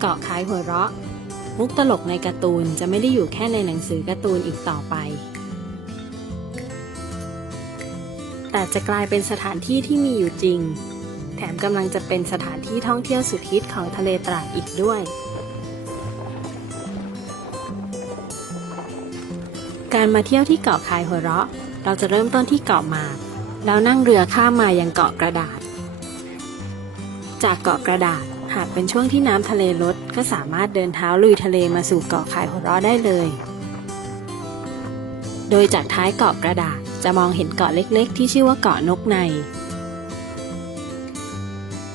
เกาะขายหัวเราะ มุกตลกในการ์ตูนจะไม่ได้อยู่แค่ในหนังสือการ์ตูนอีกต่อไป แต่จะกลายเป็นสถานที่ที่มีอยู่จริง แถมกำลังจะเป็นสถานที่ท่องเที่ยวสุดฮิตของทะเลตราดอีกด้วย การมาเที่ยวที่เกาะคายหัวเราะ เราจะเริ่มต้นที่เกาะหมากแล้วนั่งเรือข้ามมายังเกาะกระดาษ จากเกาะกระดาษ หากเป็นช่วงที่น้ำทะเลลด ก็สามารถเดินเท้าลุยทะเลมาสู่เกาะขายหัวเราะได้เลย โดยจากท้ายเกาะกระดาษจะมองเห็นเกาะเล็กๆ ที่ชื่อว่าเกาะนกใน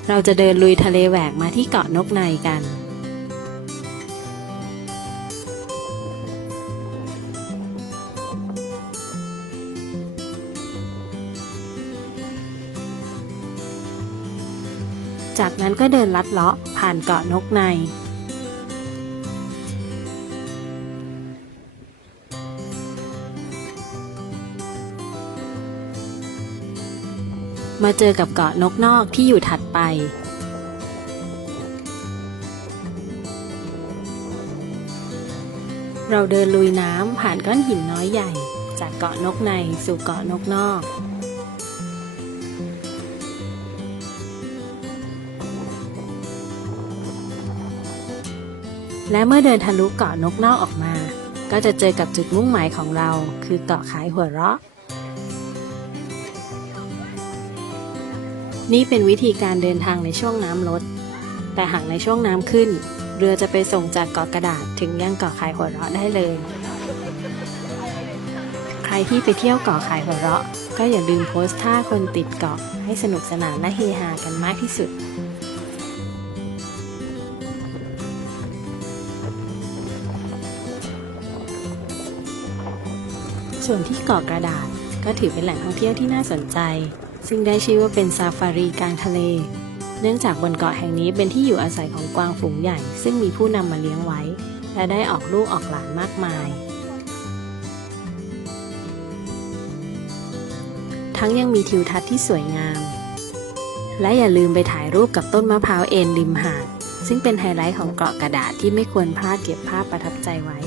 เราจะเดินลุยทะเลแหวกมาที่เกาะนกในกัน จากนั้นก็เดินลัดเลาะผ่านเกาะนกใน มาเจอกับเกาะนกนอกที่อยู่ถัดไปเราเดินลุยน้ำผ่านก้อนหินน้อยใหญ่ จากเกาะนกในสู่เกาะนกนอก และเมื่อเดินทะลุเกาะนกนอกออกมา ก็จะเจอกับจุดมุ่งหมายของเรา คือเกาะขายหัวเราะ นี่เป็นวิธีการเดินทางในช่วงน้ำลด แต่หากในช่วงน้ำขึ้น เรือจะไปส่งจากเกาะกระดาษถึงยังเกาะขายหัวเราะได้เลย ใครที่ไปเที่ยวเกาะขายหัวเราะ ก็อย่าลืมโพสต์ท่าคนติดเกาะให้สนุกสนานและเฮฮากันมากที่สุด ส่วนที่เกาะกระดาษก็ถือเป็นแหล่งท่องเที่ยวที่น่าสนใจ ซึ่งได้ชื่อว่าเป็นซาฟารีกลางทะเล เนื่องจากบนเกาะแห่งนี้เป็นที่อยู่อาศัยของกวางฝูงใหญ่ ซึ่งมีผู้นำมาเลี้ยงไว้ และได้ออกลูกออกหลานมากมาย ทั้งยังมีทิวทัศน์ที่สวยงาม และอย่าลืมไปถ่ายรูปกับต้นมะพร้าวเอ็นริมหาดซึ่งเป็นไฮไลท์ของเกาะกระดาษที่ไม่ควรพลาดเก็บภาพประทับใจไว้